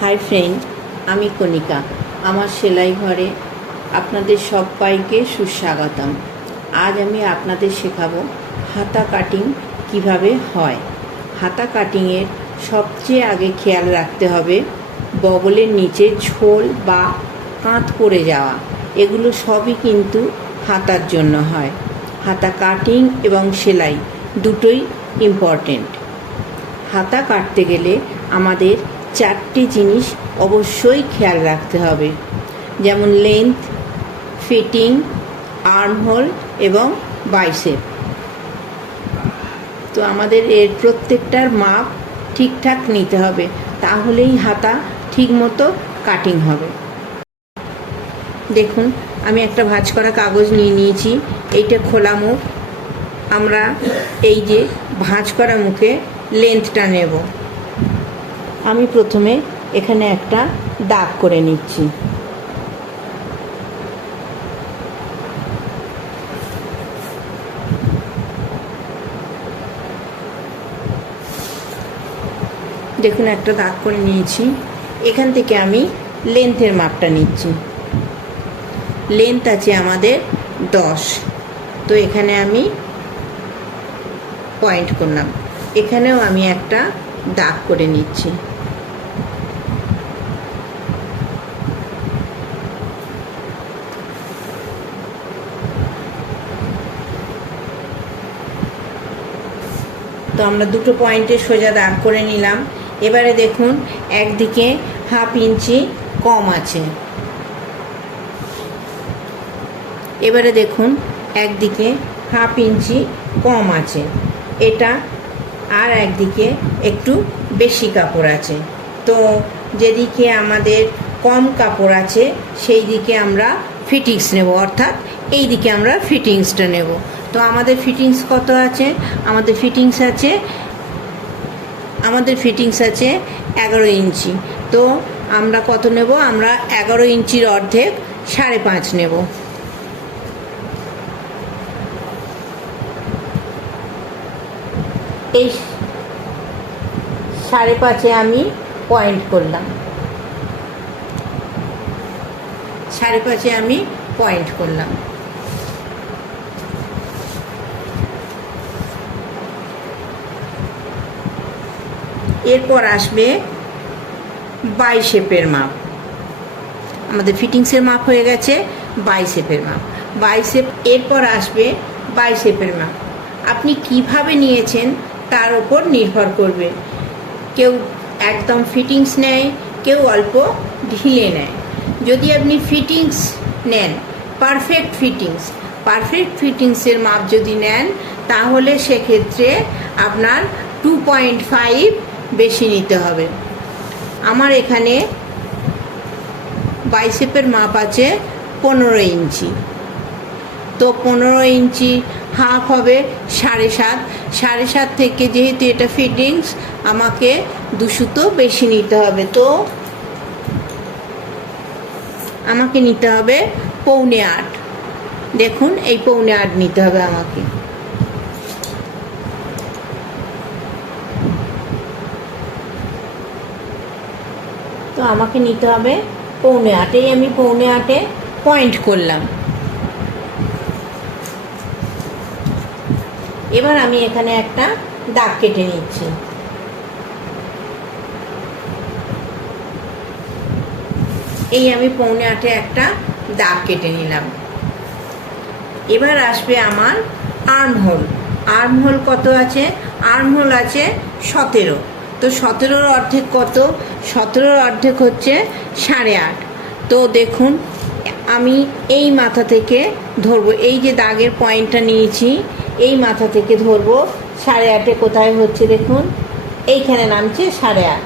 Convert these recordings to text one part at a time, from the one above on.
Hi friend, আমি কণিকা। আমার সেলাই ঘরে আপনাদের সবাইকে সুস্বাগতম। আজ আমি আপনাদের শেখাবো হাতা কাটিং কিভাবে হয়। হাতা কাটিংয়ের সবচেয়ে আগে খেয়াল রাখতে হবে বগলের নিচে ঝোল বা কাঁধ পড়ে যাওয়া, এগুলো সবই কিন্তু হাতার জন্য হয়। হাতা কাটিং এবং সেলাই দুটোই ইম্পর্টেন্ট। হাতা কাটতে গেলে আমাদের চারটি জিনিস অবশ্যই খেয়াল রাখতে হবে, যেমন লেন্থ, ফিটিং, আর্মহোল এবং বাইসেপ। তো আমাদের এর প্রত্যেকটার মাপ ঠিকঠাক নিতে হবে, তাহলেই হাতা ঠিকমতো কাটিং হবে। দেখুন, আমি একটা ভাঁজ করা কাগজ নিয়ে নিয়েছি। এইটা খোলা মুখ। আমরা এই যে ভাঁজ করা মুখে লেন্থটা নেব। আমি প্রথমে এখানে একটা দাগ করে নিচ্ছি। দেখুন, একটা দাগ করে নিয়েছি। এখান থেকে আমি লেন্থের মাপটা নিচ্ছি। লেন্থ আছে আমাদের 10, তো এখানে আমি পয়েন্ট করলাম। এখানেও আমি একটা দাগ করে নিচ্ছি। তো আমরা দুটো পয়েন্টে সোজা দাগ করে নিলাম। এবারে দেখুন, একদিকে হাফ ইঞ্চি কম আছে। এবারে দেখুন, একদিকে হাফ ইঞ্চি কম আছে, এটা আর একদিকে একটু বেশি কাপড় আছে। তো যেদিকে আমাদের কম কাপড় আছে সেই দিকে আমরা ফিটিংস নেব, অর্থাৎ এই দিকে আমরা ফিটিংসটা নেব। তো আমাদের ফিটিংস কত আছে? আমাদের ফিটিংস আছে 11 ইঞ্চি। তো আমরা কত নেব? আমরা 11 ইঞ্চির অর্ধেক 5.5 নেব। এই 5.5-এ আমি পয়েন্ট করলাম। 5.5-এ আমি পয়েন্ট করলাম। এরপর আসবে বাইসেপের মাপ। আমাদের ফিটিংসের মাপ হয়ে গেছে, বাইসেপের মাপ। এরপর আসবে বাইসেপের মাপ। আপনি কিভাবে নিয়েছেন তার উপর নির্ভর করবে। কেউ একদম ফিটিংস নেয়, কেউ অল্প ঢিলে নেয়। যদি আপনি ফিটিংস নেন, পারফেক্ট ফিটিংসের মাপ যদি নেন, তাহলে সেক্ষেত্রে আপনার 2.5 বেশি নিতে হবে। আমার এখানে বাইসেপের মাপ আছে 15 ইঞ্চি। তো 15 ইঞ্চি হাফ হবে 7.5 থেকে, যেহেতু এটা ফিটিংস, আমাকে 2 সুতো বেশি নিতে হবে। তো আমাকে নিতে হবে 7.25। দেখুন, এই 7.25 নিতে হবে আমাকে। তো আমাকে নিতে হবে 7.25। আমি 7.25-এ পয়েন্ট করলাম। এবার আমি এখানে একটা দাগ কেটে নিচ্ছি। এই আমি 7.25-এ একটা দাগ কেটে নিলাম। এবার আসবে আমার আর্মহোল কত আছে? আর্মহোল আছে 17। তো 17-র অর্ধেক কত? 17-র অর্ধেক হচ্ছে 8.5। তো দেখুন, আমি এই মাথা থেকে ধরবো। এই যে দাগের পয়েন্টটা নিয়েছি, এই মাথা থেকে ধরবো। 8.5-এ কোথায় হচ্ছে দেখুন, এইখানে নামছে 8.5।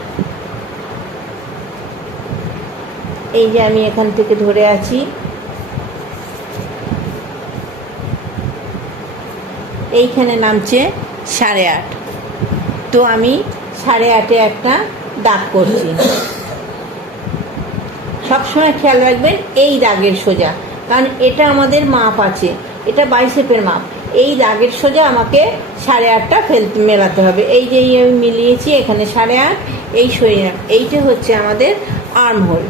এই যে আমি এখান থেকে ধরে আছি, এইখানে নামছে 8.5। তো আমি 8.5-এ একটা দাগ করছি। সবসময় খেয়াল রাখবেন এই দাগের সোজা, কারণ এটা আমাদের মাপ আছে, এটা বাইসেপের মাপ। এই দাগের সোজা আমাকে 8.5টা মেলাতে হবে। এই যে আমি মিলিয়েছি, এখানে 8.5, এই সরিয়ে নিলাম। এইটা হচ্ছে আমাদের আর্ম হোল।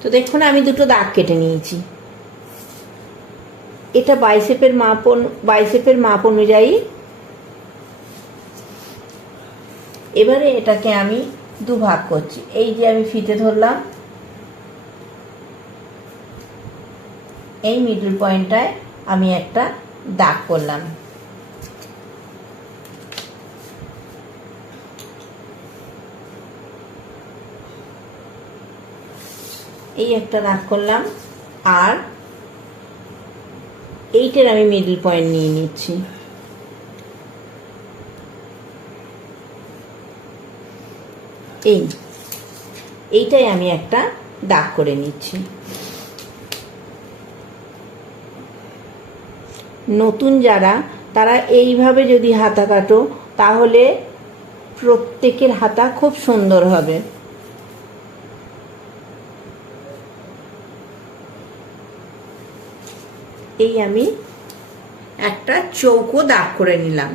তো দেখুন আমি দুটো দাগ কেটে নিয়েছি। এটা বাইসেপের মাপ অনুযায়ী। এবারে এটাকে আমি দুভাগ করছি। এই যে আমি ফিতে ধরলাম, এই মিডল পয়েন্টটায় আমি একটা দাগ করলাম। এই একটা দাগ করলাম, আর এইটার আমি মিডল পয়েন্ট নিয়ে নিচ্ছি। এইটাই আমি একটা দাগ করে নিচ্ছি। নতুন যারা, তারা এইভাবে যদি হাতা কাটো তাহলে প্রত্যেকের হাতা খুব সুন্দর হবে। এই আমি একটা চৌকো দাগ করে নিলাম।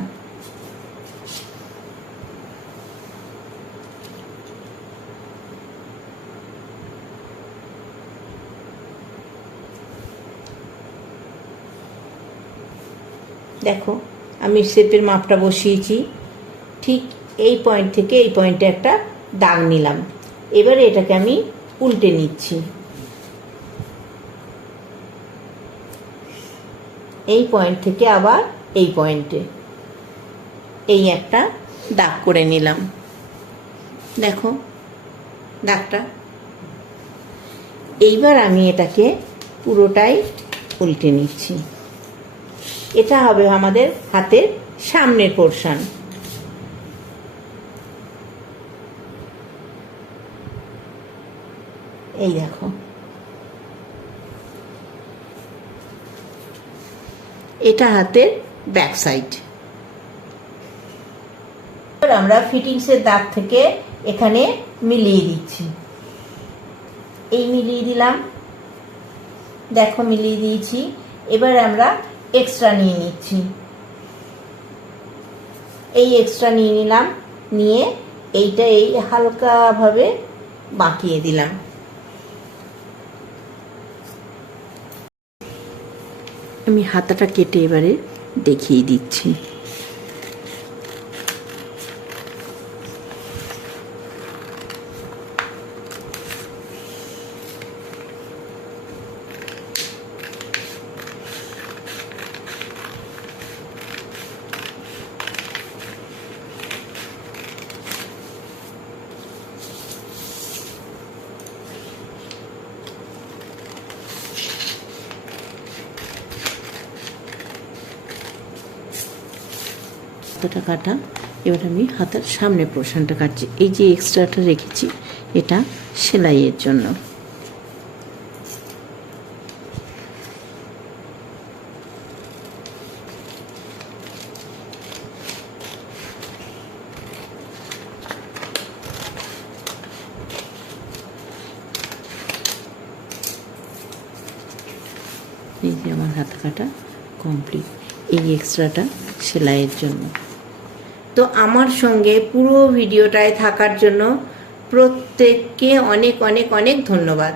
দেখো আমি শেপের মাপটা বসিয়েছি, ঠিক এই পয়েন্ট থেকে এই পয়েন্টে একটা দাগ নিলাম। এবারে এটাকে আমি উল্টে নিচ্ছি। এই পয়েন্ট থেকে আবার এই পয়েন্টে এই একটা দাগ করে নিলাম। দেখো দাগটা। এইবার আমি এটাকে পুরোটাই উল্টে নিচ্ছি। এটা হবে আমাদের হাতের সামনের পোরশন। এই দেখো, এটা হাতের ব্যাক সাইড। আমরা ফিটিংসের দাগ থেকে এখানে মিলিয়ে দিচ্ছি। এই মিলিয়ে দিলাম, দেখো মিলিয়ে দিয়েছি। এবার আমরা এক্সট্রা নিয়ে নিচ্ছি। এই এক্সট্রা নিয়ে নিলাম, নিয়ে এইটা এই হালকাভাবে বাঁকিয়ে দিলাম। আমি হাতাটা কেটে এবারে দেখিয়ে দিচ্ছি। হাতাটা কাটা, এবার আমি হাতার সামনে পোরশনটা কাটছি। এই যে এক্সট্রাটা রেখেছি এটা সেলাইয়ের জন্য। এই যে আমার হাতা কাটা কমপ্লিট। এই এক্সট্রাটা সেলাইয়ের জন্য। তো আমার সঙ্গে পুরো ভিডিওটায় থাকার জন্য প্রত্যেককে অনেক অনেক অনেক ধন্যবাদ।